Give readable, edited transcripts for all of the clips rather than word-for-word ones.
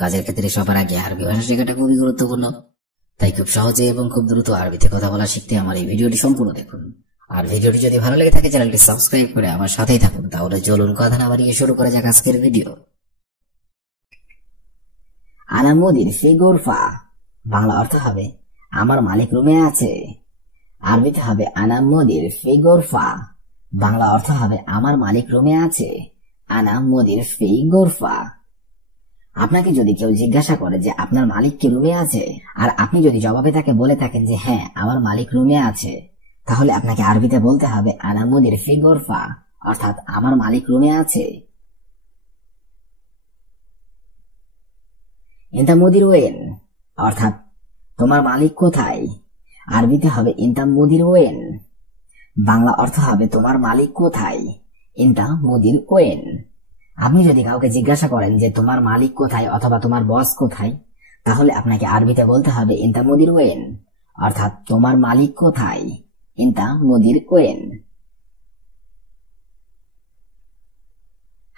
কাজের ক্ষেত্রে সবার আগে আরবি ভাষা শেখাটা খুবই গুরুত্বপূর্ণ। তাই খুব সহজে এবং খুব দ্রুত আরবিতে কথা বলা শিখতে আমার এই ভিডিওটি সম্পূর্ণ দেখুন। আর ভিডিওটি যদি ভালো লেগে থাকে চ্যানেলটি সাবস্ক্রাইব করে আমার সাথেই থাকুন। তাহলে চলুন কথা না বাড়িয়ে শুরু করা যাক আজকের ভিডিও। আনা মুদির ফি গুরফা, বাংলা অর্থ হবে আমার মালিক রুমে আছে। আরবিতে হবে আনা মুদির ফি গুরফা, বাংলা অর্থ হবে আমার মালিক রুমে আছে। আনা মুদির ফি গুরফা। আপনাকে যদি কেউ জিজ্ঞাসা করে যে আপনার মালিক কি রুমে আছে, আর আপনি যদি জবাবে তাকে বলে থাকেন যে হ্যাঁ আমার মালিক রুমে আছে, তাহলে আপনাকে আরবিতে বলতে হবে আনা মুদির ফি গুরফা, অর্থাৎ আমার মালিক রুমে আছে। ইনতা মুদির ওয়েন, অর্থাৎ তোমার মালিক কোথায়। আরবিতে হবে ইনতা মুদির ওয়েন, বাংলা অর্থ হবে তোমার মালিক কোথায়। ইনতা মুদির ওয়েন। আপনি যদি কাউকে জিজ্ঞাসা করেন যে তোমার মালিক কোথায় অথবা তোমার বস কোথায়, তাহলে আপনাকে আরবিতে বলতে হবে ইনতা মুদির ওয়েন, অর্থাৎ তোমার মালিক কোথায়। ইনতা মুদির ওয়েন।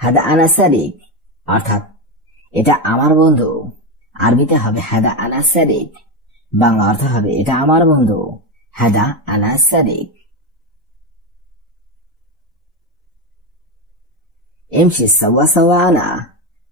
হাদা আনা সাদিক, অর্থাৎ এটা আমার বন্ধু। আরবিতে হবে হাদা আনা সাদিক, বাংলা অর্থ হবে এটা আমার বন্ধু। হাদা আনা সাদিক। এমসি সাওয়া সাওয়া আনা,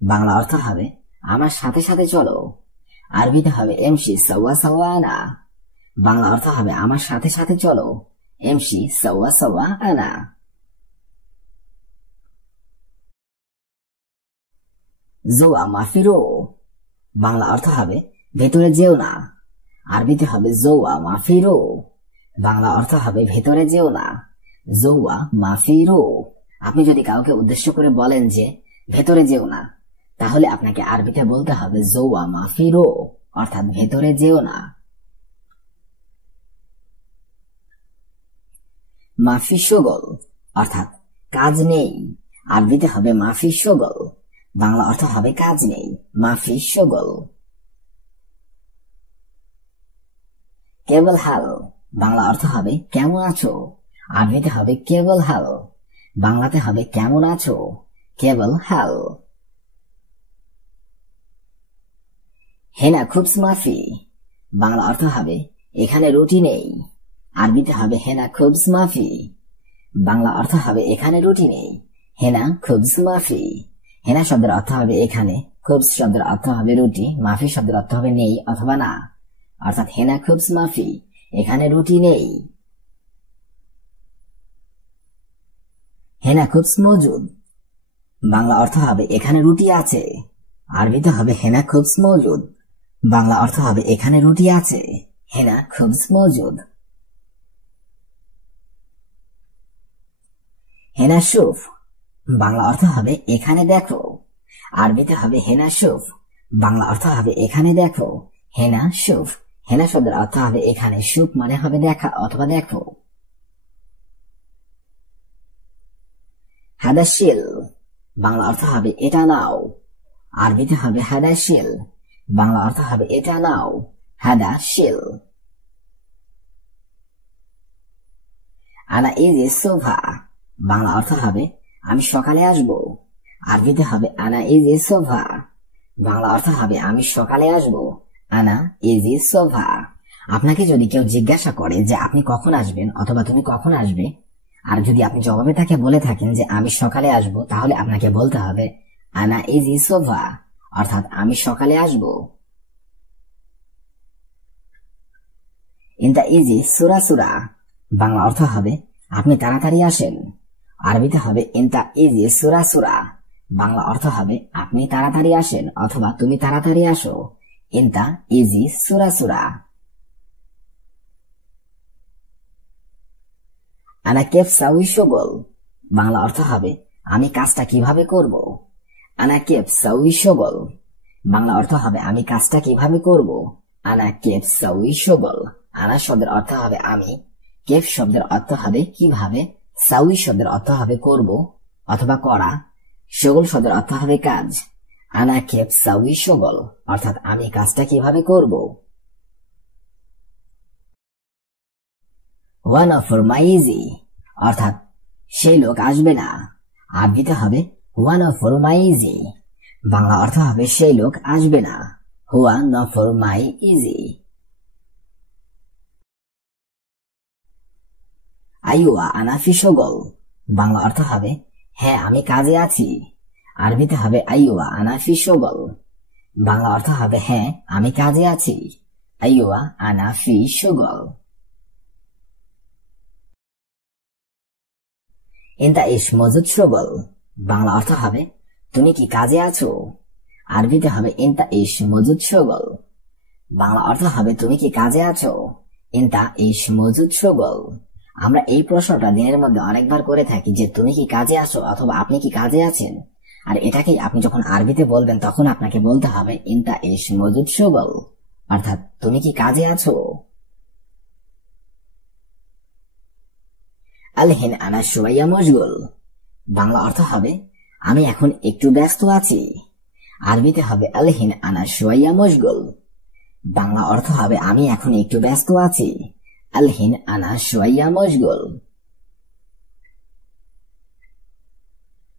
বাংলা অর্থ হবে আমার সাথে সাথে চলো। আরবিতে হবে এমসি সাওয়া সাওয়া আনা, বাংলা অর্থ হবে আমার সাথে সাথে চলো। এমসি সাওয়া সাওয়া আনা। জোয়া মাফিরো, বাংলা অর্থ হবে ভেতরে যেও না। আরবিতে হবে জোয়া মাফিরো, বাংলা অর্থ হবে ভেতরে যেও না। জোয়া মাফিরো। আপনি যদি কাউকে উদ্দেশ্য করে বলেন যে ভেতরে যেও না, তাহলে আপনাকে আরবিতে বলতে হবে জোয়া মাফিরো, অর্থাৎ ভেতরে যেও না। মাফি শোগল, অর্থাৎ কাজ নেই। আরবিতে হবে মাফি শোগল, বাংলা অর্থ হবে কাজ নেই। মাফি শোগল। কেবল হাল, বাংলা অর্থ হবে কেমন আছো। আরবিতে হবে কেবল হাল, বাংলাতে হবে কেমন আছো। কেবল হাল। হেনা খুবস মাফি, বাংলা অর্থ হবে এখানে রুটি নেই। আরবিতে হবে হেনা খুবস মাফি, বাংলা অর্থ হবে এখানে রুটি নেই। হেনা খুবস মাফি। হেনা শব্দের অর্থ হবে এখানে, খুবস শব্দের অর্থ হবে রুটি, মাফি শব্দের অর্থ হবে নেই অথবা না, অর্থাৎ হেনা খুবস মাফি, এখানে রুটি নেই। হেনা খুবস মজুদ, বাংলা অর্থ হবে এখানে রুটি আছে। আরবিতে হবে হেনা খুবস মজুদ, বাংলা অর্থ হবে এখানে রুটি আছে। হেনা খুবস মজুদ। হেনা শুফ, বাংলা অর্থ হবে এখানে দেখো। আরবিতে হবে হেনা শুফ, বাংলা অর্থ হবে এখানে দেখো। হেনা শুফ। হেনা শব্দের অর্থ হবে এখানে, শুফ মানে হবে দেখা অথবা দেখো। হাদাশিল, বাংলা অর্থ হবে এটা নাও। আরবিতে হবে হাদাশিল, বাংলা অর্থ হবে এটা নাও। হাদাশিল। আনা ইজি সোভা, বাংলা অর্থ হবে আমি সকালে আসব। আরবিতে হবে আনা ইজি সোভা, বাংলা অর্থ হবে আমি সকালে আসব। আনা ইজি সোভা। আপনাকে যদি কেউ জিজ্ঞাসা করে যে আপনি কখন আসবেন অথবা তুমি কখন আসবে, আর যদি আপনি জবাবে তাকে বলে থাকেন যে আমি সকালে আসব, তাহলে আপনাকে বলতে হবে আনা ইজি সোভা, অর্থাৎ আমি সকালে আসব। ইনতা ইজি সুরা সুরা, বাংলা অর্থ হবে আপনি তাড়াতাড়ি আসেন। আরবিতে হবে ইনতা ইজি সুরা সুরা, বাংলা অর্থ হবে আপনি তাড়াতাড়ি আসেন অথবা তুমি তাড়াতাড়ি আসো। ইনতা ইজি সুরা সুরা। আনা কেফ সাউই শোগল, বাংলা অর্থ হবে আমি কাজটা কিভাবে করব। আনা কেফ সাউই শোগল, বাংলা অর্থ হবে আমি কাজটা কিভাবে করব। আনা কেফ সাউই শোগল। আনা শব্দের অর্থ হবে আমি, কেফ শব্দের অর্থ হবে কিভাবে, সাউই শব্দের অর্থ হবে করব অথবা করা, শোগল শব্দের অর্থ হবে কাজ। আনা কেফ সাউই শোগল, অর্থাৎ আমি কাজটা কিভাবে করব। ওয়ান অফ মাইজি, অর্থাৎ সেই লোক আসবে না। আরবিতে হবে ওয়ান অফ মাইজি, বাংলা অর্থ হবে সেই লোক আসবে না, হুয়া নফর মাই ইজি। আইওয়া আনাফি শগল, বাংলা অর্থ হবে হ্যাঁ আমি কাজে আছি। আরবিতে হবে আইওয়া আনাফি শগল, বাংলা অর্থ হবে হ্যাঁ আমি কাজে আছি। আইওয়া আনাফি শগল। ইনতা ইশ মজুদ শগল, বাংলা অর্থ হবে তুমি কি কাজে আছো। আরবিতে হবে ইনতা ইশ মজুদ শগল, বাংলা অর্থ হবে তুমি কি কাজে আছো। ইনতা ইশ মজুদ শগল। আমরা এই প্রশ্নটা দিনের মধ্যে অনেকবার করে থাকি যে তুমি কি কাজে আছো অথবা আপনি কি কাজে আছেন, আর এটাকেই আপনি যখন আরবিতে বলবেন তখন আপনাকে বলতে হবে ইনতা ইশ মজুদ শগল, অর্থাৎ তুমি কি কাজে আছো। আলহিন আনা শুয়াইয়া মশগুল, বাংলা অর্থ হবে আমি এখন একটু ব্যস্ত আছি। আরবিতে হবে আলহিন আনা শুয়াইয়া মশগুল, বাংলা অর্থ হবে আমি এখন একটু ব্যস্ত আছি। আলহিন আনা শুয়াইয়া মশগুল।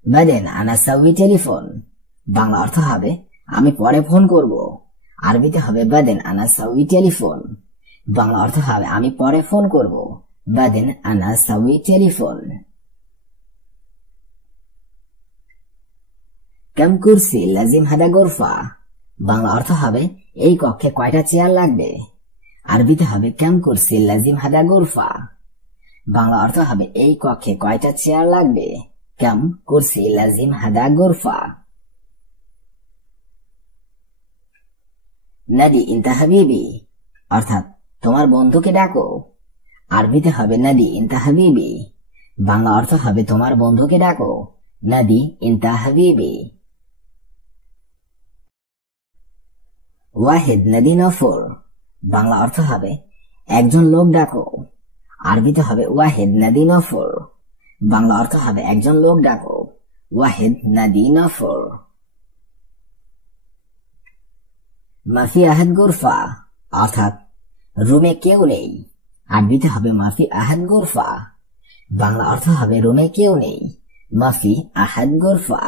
বাদেন আনা সাউই টেলিফোন, বাংলা অর্থ হবে আমি পরে ফোন করব। আরবিতে হবে বাদেন আনা সাউই টেলিফোন, বাংলা অর্থ হবে আমি পরে ফোন করব। বাদেন আনা সাউই টেলিফোন। কাম কুরসি লাজিম হাদা গোরফা, বাংলা অর্থ হবে এই কক্ষে কয়টা চেয়ার লাগবে। আরবিতে হবে কাম কুরসি লাজিম হাদা গোরফা, বাংলা অর্থ হবে এই কক্ষে কয়টা চেয়ার লাগবে। কাম কুরসি লাজিম হাদা গোরফা। নাদি ইনতা হাবিবি, অর্থাৎ তোমার বন্ধুকে ডাকো। আরবিতে হবে নাদি ইনতা হাবিবি, বাংলা অর্থ হবে তোমার বন্ধুকে ডাকো। নাদি ইনতা হাবিবি। ওয়াহিদ নাদি নফর, বাংলা অর্থ হবে একজন লোক ডাকো। আরবিতে হবে ওয়াহিদ নাদি নফর, বাংলা অর্থ হবে একজন লোক ডাকো। ওয়াহিদ নাদি নফর। মাফি আহাদ গোরফা, অর্থাৎ রুমে কেউ নেই। আরবিতে হবে মাফি আহাদ গোরফা, বাংলা অর্থ হবে রুমে কেউ নেই। মাফি আহাদ গোরফা।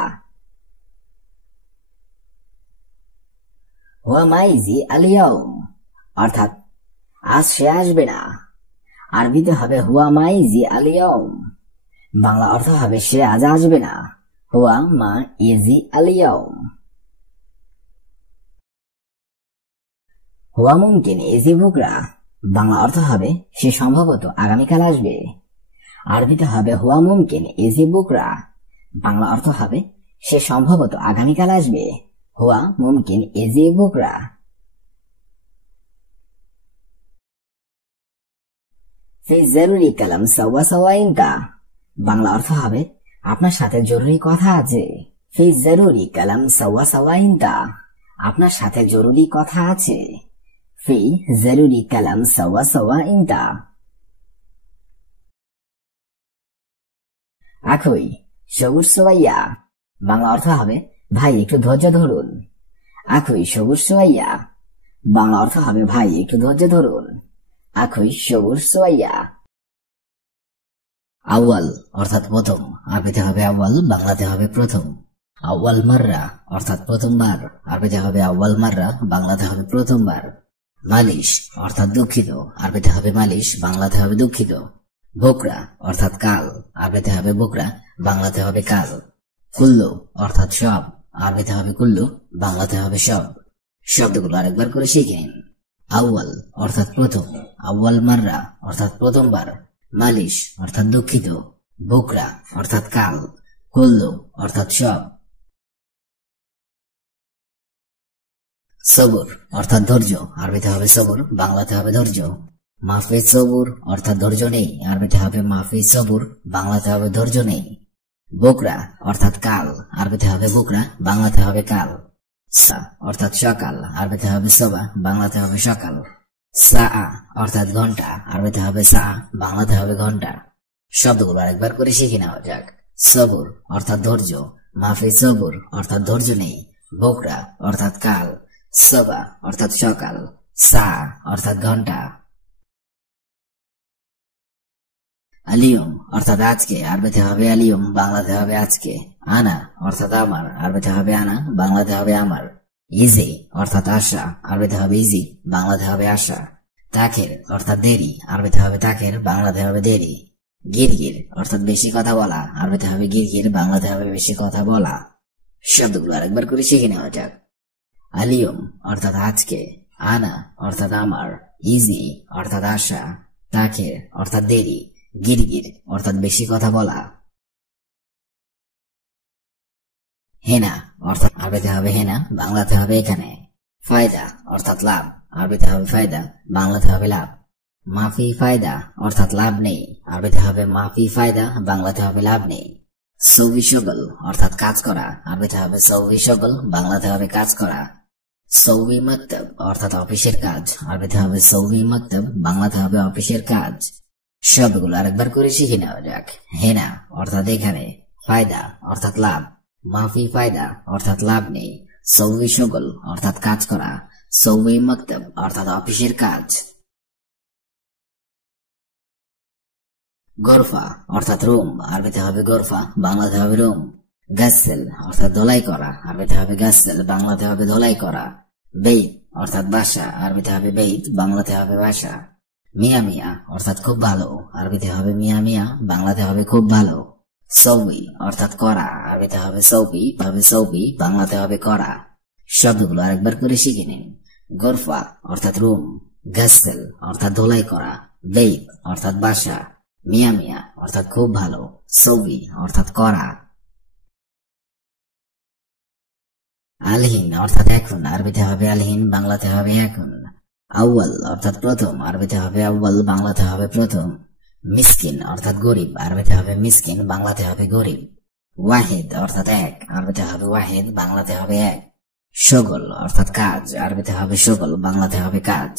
হুয়া মাইজি আল ইয়াউম, অর্থাৎ আজ সে আসবে না। আরবিতে হবে হুয়া মাইজি আল ইয়াউম, বাংলা অর্থ হবে সে আজ আসবে না। হুয়া মা ইজি আল ইয়াউম। হুয়া মুমকিন ইজি বুকরা, বাংলা অর্থ হবে সে সম্ভবত আগামীকাল আসবে। আরবিতে হবে হুয়া মুমকিন ইজি বুকরা, বাংলা অর্থ হবে সে সম্ভবত আগামীকাল আসবে। হুয়া মুমকিন ইজি বুকরা। ফি জরুরি কালাম সাওয়া সাওয়া ইনতা, বাংলা অর্থ হবে আপনার সাথে জরুরি কথা আছে। ফি জরুরি কালাম সাওয়া সাওয়া ইনতা, আপনার সাথে জরুরি কথা আছে। ফি জরুরি কালাম সাওয়া সাওয়া ইনতা। আখুই সবুজ সোয়াইয়া, বাংলা অর্থ হবে ভাই একটু ধৈর্য ধরুন। আখুই সবুজ সোয়াইয়া, বাংলা অর্থ হবে ভাই একটু ধৈর্য ধরুন। আখুই সবুজ সোয়াইয়া। আউয়াল অর্থাৎ প্রথম, আরবিতে হবে আউয়াল, বাংলাতে হবে প্রথম। আউয়াল মাররা অর্থাৎ প্রথমবার, আরবিতে হবে আউয়াল মাররা, বাংলাতে হবে প্রথমবার। মালিশ অর্থাৎ দুঃখিত, আরবিতে হবে মালিশ, বাংলাতে হবে দুঃখিত। বোকরা অর্থাৎ কাল, আরবিতে হবে বোকরা, বাংলাতে হবে কাল। কুল্লু অর্থাৎ সব, আরবিতে হবে কুল্লু, বাংলাতে হবে সব। শব্দগুলো আরেকবার করে শিখেন। আউয়াল অর্থাৎ প্রথম, আউয়াল মাররা অর্থাৎ প্রথমবার, মালিশ অর্থাৎ দুঃখিত, বোকরা অর্থাৎ কাল, কুল্লু অর্থাৎ সব। সবুর অর্থাৎ ধৈর্য, আরবিতে হবে সবুর, বাংলাতে হবে ধৈর্য। মাফি সবুর অর্থাৎ ধৈর্য নেই, আরবিতে হবে মাফি সবুর, বাংলাতে হবে ধৈর্য নেই। বোকরা অর্থাৎ কাল, আরবিতে হবে বোকরা, বাংলাতে হবে কাল। সা অর্থাৎ সকাল, আরবিতে হবে সবা, বাংলাতে হবে সকাল। সা অর্থাৎ ঘন্টা, আরবিতে হবে সা, বাংলাতে হবে ঘন্টা। শব্দগুলো আরেকবার করে শিখে নেওয়া যাক। সবুর অর্থাৎ ধৈর্য, মাফি সবুর অর্থাৎ ধৈর্য নেই, বোকরা অর্থাৎ কাল, সবা অর্থাৎ সকাল, সা অর্থাৎ ঘন্টা। আলিয়ম অর্থাৎ আজকে, আরবিতে হবে আলিয়ম, বাংলাতে হবে আজকে। আনা অর্থাৎ আমার, আরবিতে হবে আনা, বাংলাতে হবে আমার। ইজি অর্থাৎ আশা, আরবিতে হবে ইজি, বাংলাতে হবে আশা। তাখের অর্থাৎ দেরি, আরবিতে হবে তাখের, বাংলাতে হবে দেরি। গিরগির অর্থাৎ বেশি কথা বলা, আরবিতে হবে গিরগির, বাংলাতে হবে বেশি কথা বলা। শব্দগুলো আরেকবার করে শিখে নেওয়া যাক। আলিয়ম অর্থাৎ আজকে, আনা অর্থাৎ আমার, ইজি অর্থাৎ আশা, তাখের অর্থাৎ দেরি, গিরগির অর্থাৎ বেশি কথা বলা। হেনা অর্থাৎ আরবিতে হবে হেনা, বাংলাতে হবে এখানে। ফায়দা অর্থাৎ লাভ, আরবিতে হবে ফায়দা, বাংলাতে হবে লাভ। মাফি ফায়দা অর্থাৎ লাভ নেই, আরবিতে হবে মাফি ফায়দা, বাংলাতে হবে লাভ নেই। সৌবি শগল অর্থাৎ কাজ করা, আরবিতে হবে সৌবি শগল, বাংলাতে হবে কাজ করা। সৌবি মক্তব অর্থাৎ অফিসের কাজ, আরবিতে হবে সৌবি মক্তব, বাংলাতে হবে অফিসের কাজ। শব্দগুলো আরেকবার করে শিখে নেওয়া যাক। হেনা অর্থাৎ এখানে, ফায়দা অর্থাৎ লাভ, মাফি ফায়দা অর্থাৎ লাভ নেই, সৌবি শগল অর্থাৎ কাজ করা, সৌবি মক্তব অর্থাৎ অফিসের কাজ। গোরফা অর্থাৎ রুম, আরবিতে হবে গোরফা, বাংলাতে হবে রুম। গাসেল অর্থাৎ ধোলাই করা, আরবিতে হবে গাসেল, বাংলাতে হবে ধোলাই করা। বেইত অর্থাৎ বাসা, আরবিতে হবে বেইত, বাংলাতে হবে বাসা। মিয়া মিয়া অর্থাৎ খুব ভালো, আরবিতে হবে মিয়া মিয়া, বাংলাতে হবে খুব ভালো। সৌবি অর্থাৎ করা, আরবিতে হবে সৌবি, সৌবি, বাংলাতে হবে করা। শব্দগুলো আরেকবার করে শিখে নিন। গোরফা অর্থাৎ রুম, গাসেল অর্থাৎ ধোলাই করা, বেইত অর্থাৎ বাসা, মিয়া মিয়া অর্থাৎ খুব ভালো, সৌবি অর্থাৎ করা। আলহিন অর্থাৎ এখন, আরবিতে হবে আলহিন, বাংলাতে হবে এখন। আউয়াল অর্থাৎ প্রথম, আরবিতে হবে আউয়াল, বাংলাতে হবে প্রথম। মিসকিন অর্থাৎ গরিব, আরবিতে হবে মিসকিন, বাংলাতে হবে গরিব। ওয়াহিদ অর্থাৎ এক, আরবিতে হবে ওয়াহিদ, বাংলাতে হবে এক। শগল অর্থাৎ কাজ, আরবিতে হবে শগল, বাংলাতে হবে কাজ।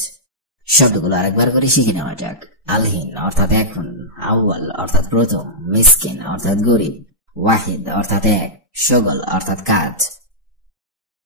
শব্দগুলো আরেকবার করে শিখে নেওয়া যাক। আলহিন অর্থাৎ এখন, আউয়াল অর্থাৎ প্রথম, মিসকিন অর্থাৎ গরিব, ওয়াহিদ অর্থাৎ এক, শগল অর্থাৎ কাজ।